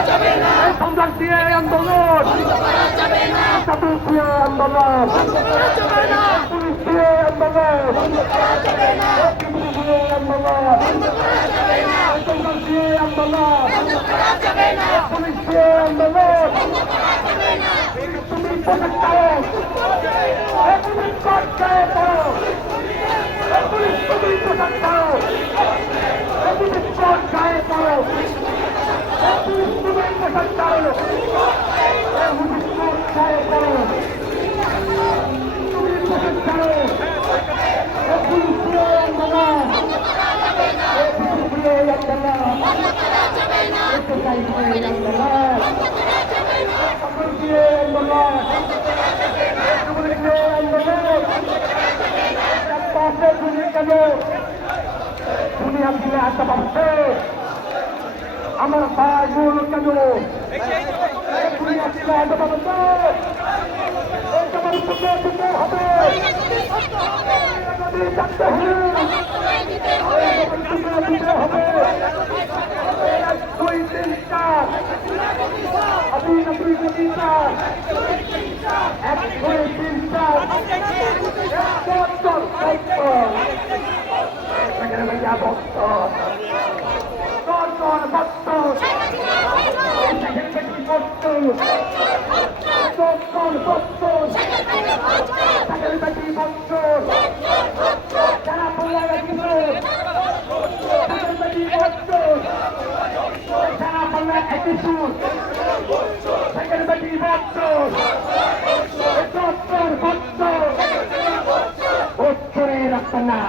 সংগ্রাম দিয়ে আন্দোলন পুলিশ দিয়ে আন্দোলন পুলিশ দিয়ে আন্দোলন পুলিশ দিয়ে আন্দোলন সংগ্রাম দিয়ে আন্দোলন পুলিশ দিয়ে আন্দোলন তুমি প্রোটেক্ট করো পুলিশ করতে করো পুলিশ তুমি প্রোটেক্ট করো পুলিশ করতে করো পুলিশ তুমি প্রোটেক্ট করো পুলিশ করতে করো তুমি প্রোটেক্ট করো পুলিশ দিয়ে আন্দোলন পুলিশ দিয়ে আন্দোলন এটাই দিয়ে আন্দোলন পুলিশ দিয়ে আন্দোলন পুলিশ দিয়ে আন্দোলন পাশে পুলিশ কেন দুনিয়া দিলে আসতে পারছে আমার ভাই বোন কেন দুনিয়া দিলে আসতে পারছে হবে থাকতে হবে হবে 2 3 4 अभी 3 4 1 2 3 4 সেখানে ভাইয়া ভক্ত ভক্ত ভক্ত ভক্ত ভক্ত যারা বলে রাখিল ভক্ত যারা বলে অ্যাটিটিউড সেখানে বেটি ভক্ত ভক্ত ভোট করে রাখতে না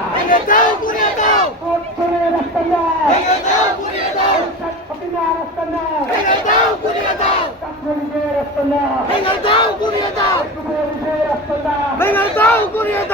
ভোট করে রাখতে না রাখতে না রাখতে না